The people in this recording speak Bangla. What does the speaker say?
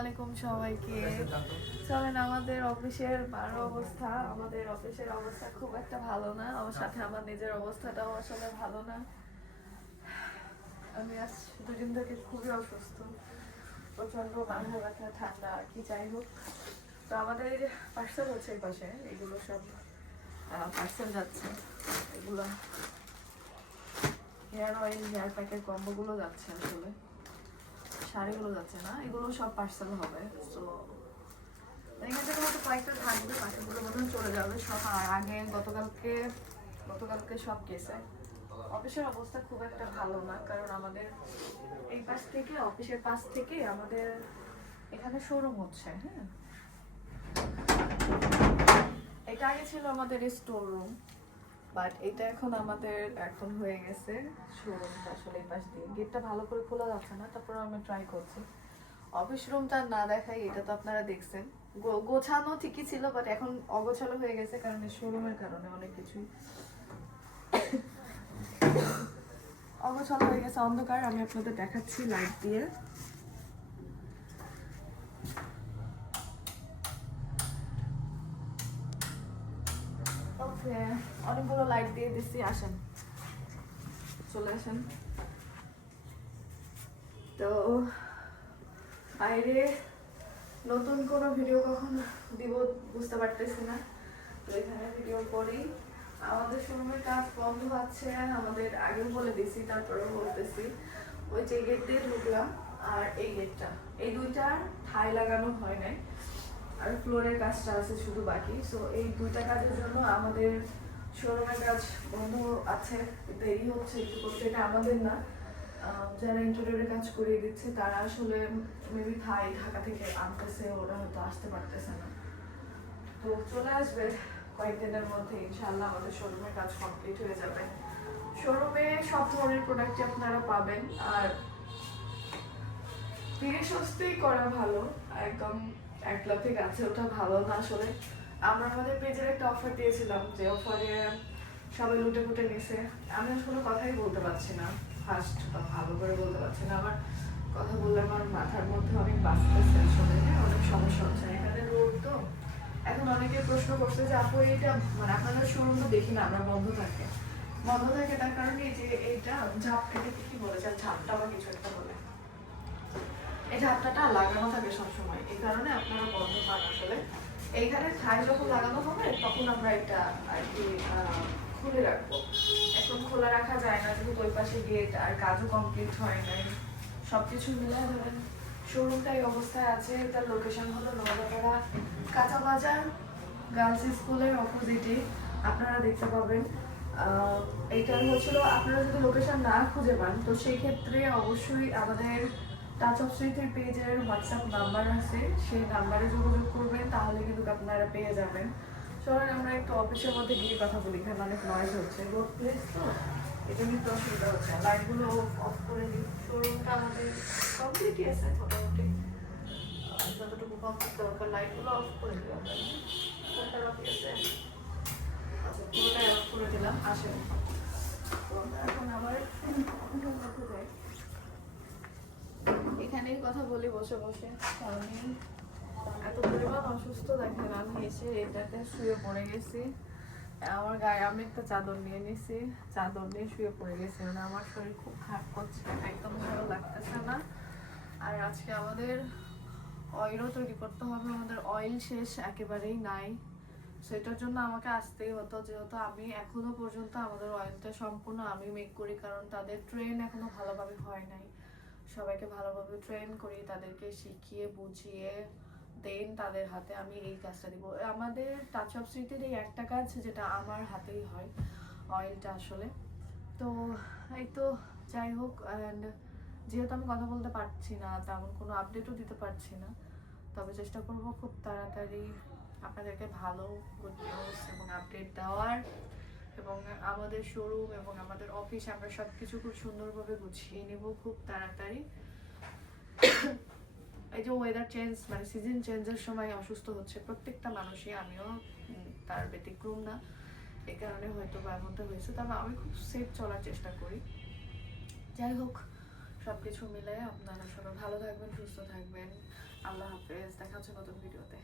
আলাইকুম সবাইকে। চলেন আমাদের অফিসের অবস্থা। আমাদের অফিসের অবস্থা খুব একটা ভালো না, আমার সাথে আমার নিজের অবস্থাটাও আসলে ভালো না। আমি আজ দুদিন থেকে খুবই অসুস্থ, প্রচন্ড মাথা ব্যথা, ঠান্ডা আর কি, যাই হোক। তো আমাদের পার্সেল হচ্ছে এই পাশে, এগুলো সব পার্সেল যাচ্ছে। এগুলো হেয়ার অয়েল, হেয়ার প্যাকের কম্বোগুলো যাচ্ছে, আসলে শাড়িগুলো যাচ্ছে না, এগুলো সব পার্সেল হবে। তো এখান থেকে হয়তো কয়েকটা থাকবে, বাকিগুলো মনে হয় চলে যাবে সব। আর আগে গতকালকে সব গেছে। অফিসের অবস্থা খুব একটা ভালো না, কারণ আমাদের এই পাশ থেকে, অফিসের পাশ থেকে আমাদের এখানে শোরুম হচ্ছে। হ্যাঁ, এটা আগে ছিল আমাদের স্টোর রুম, বাট এটা এখন হয়ে গেছে শোরুমটা। আসলে এই পাশ দিয়ে গেটটা ভালো করে খোলা যাচ্ছে না, তারপর আমি ট্রাই করছি। অফিস রুমটা না দেখাই, এটা তো আপনারা দেখছেন, গোছানো ঠিকই ছিল, বাট এখন অগোছালো হয়ে গেছে, কারণ শোরুমের কারণে অনেক কিছুই অগোছালো হয়ে গেছে, অন্ধকার। আমি আপনাদের দেখাচ্ছি লাইট দিয়ে। ওকে, অনেকগুলো লাইট দিয়ে দিচ্ছি, আসেন, চলে আসেন। তো বাইরে নতুন কোনো ভিডিও কখন দিব বুঝতে পারতেছি না, তো এখানে ভিডিও করি। আমাদের শোরুমের কাজ বন্ধ আছে, আমাদের আগেও বলে দিছি, তারপরেও বলতেছি। ওই যে গেট দিয়ে ঢুকলাম আর এই গেটটা, এই দুইটা ঠাই লাগানো হয় নাই, আর ফ্লোরের কাজটা আছে শুধু বাকি। সো এই দুইটা কাজের জন্য আমাদের শোরুমের কাজ বন্ধ আছে, দেরি হচ্ছে একটু করতে। এটা আমাদের না, যারা ইন্টেরিয়রের কাজ করিয়ে দিচ্ছে তারা আসলে মেবি ঢাকা থেকে আনতেছে, ওরা হয়তো আসতে পারতেছে না। তো চলে আসবে কয়েকদিনের মধ্যে ইনশাআল্লাহ, আমাদের শোরুমের কাজ কমপ্লিট হয়ে যাবে। শোরুমে সব ধরনের প্রোডাক্ট আপনারা পাবেন, আর ধীরে সুস্থেই করা ভালো, একদম এক লাফে গাছে ওঠা ভালো না। আসলে আমরা আমাদের পেজের একটা অফার দিয়েছিলাম, যে অফারে সবাই লুটে ফুটে নিছে। আমি আসলে কথাই বলতে পারছি না, ফার্স্ট বা ভালো করে বলতে পারছি না। আমার কথা বললে আমার মাথার মধ্যে অনেক বাঁচতেছে, আসলে অনেক সমস্যা হচ্ছে। এখানে রোড তো, এখন অনেকে প্রশ্ন করছে যে আপু এইটা মানে আপনাদের শোরুম তো দেখি না আমরা বন্ধ থাকে তার কারণে এই যে এইটা ঝাপ, এটাকে কি বলে, ঝাপটা বা কিছু একটা বলে, এই ঝাপটাটা লাগানো থাকে সবসময়, এই কারণে আপনারা বন্ধ পান। আসলে এইখানে ঠাই যখন লাগানো হবে তখন আমরা এটা আর কি খুলে রাখবো। এখন খোলা রাখা যায় না, যেহেতু ওই পাশে গেট আর কাজও কমপ্লিট হয় নাই। সবকিছু মিলে ধরেন শোরুমটা এই অবস্থায় আছে। এটার লোকেশন হলো নওগাঁপাড়া কাঁচা বাজার, গার্লস স্কুলের অপোজিটে আপনারা দেখতে পাবেন। এইটার হচ্ছিল, আপনারা যদি লোকেশন না খুঁজে পান তো সেই ক্ষেত্রে অবশ্যই আমাদের টাচ অফ স্মৃতির পেজের হোয়াটসঅ্যাপ নাম্বার আছে, সেই নাম্বারে যোগাযোগ করবেন, তাহলে কিন্তু আপনারা পেয়ে যাবেন। চলেন আমরা একটু অফিসের মধ্যে গিয়ে কথা বলি, এখানে অনেক নয়েজ হচ্ছে, রোড প্লেস তো এটা কিন্তু অসুবিধা হচ্ছে। লাইটগুলো অফ করে দিই। শোরুমটা আমাদের কমপ্লিটই আছে মোটামুটি, যতটুকু কমপ্লিট দরকার। লাইটগুলো অফ করে দিলাম, কোনটা বাকি আছে? আচ্ছা, পুরোটাই অফ করে দিলাম। আসেন, তো এখন আবার অফিসের মধ্যে যাই, এখানেই কথা বলি বসে বসে। আমি এত পরিমাণ অসুস্থ, দেখেন আমি এসে এটাতে শুয়ে পড়ে গেছি। আমার গায়ে আমি একটা চাদর নিয়ে নিছি, চাদর নিয়ে শুয়ে পড়ে গেছি, মানে আমার শরীর খুব খারাপ করছে, একদম ভালো লাগতেছে না। আর আজকে আমাদের অয়েলও তৈরি করতে হবে, আমাদের অয়েল শেষ, একেবারেই নাই। সেটার জন্য আমাকে আসতেই হতো, যেহেতু আমি এখনো পর্যন্ত আমাদের অয়েলটা সম্পূর্ণ আমি মেক করি, কারণ তাদের ট্রেন এখনো ভালোভাবে হয় নাই। সবাইকে ভালোভাবে ট্রেন করি, তাদেরকে শিখিয়ে বুঝিয়ে দেন তাদের হাতে আমি এই কাজটা দিব। আমাদের টাচ অফ স্মৃতির এই একটা কাজ যেটা আমার হাতেই হয়, অয়েলটা আসলে। তো এই তো, যাই হোক, অ্যান্ড যেহেতু আমি কথা বলতে পারছি না, তেমন কোনো আপডেটও দিতে পারছি না, তবে চেষ্টা করব খুব তাড়াতাড়ি আপনাদেরকে ভালো গুড নিউজ এবং আপডেট দেওয়ার। এবং আমাদের শোরুম এবং আমাদের অফিস আমরা সব কিছু খুব সুন্দরভাবে গুছিয়ে নেব খুব তাড়াতাড়ি। এই যে ওয়েদার চেঞ্জ, মানে সিজন চেঞ্জের সময় অসুস্থ হচ্ছে প্রত্যেকটা মানুষই, আমিও তার ব্যতিক্রম না। এই কারণে হয়তো বা এমনটা হয়েছে, তবে আমি খুব সেফ চলার চেষ্টা করি। যাই হোক, সব কিছু মিলে আপনারা সবাই ভালো থাকবেন, সুস্থ থাকবেন। আল্লাহ হাফেজ, দেখা হচ্ছে নতুন ভিডিওতে।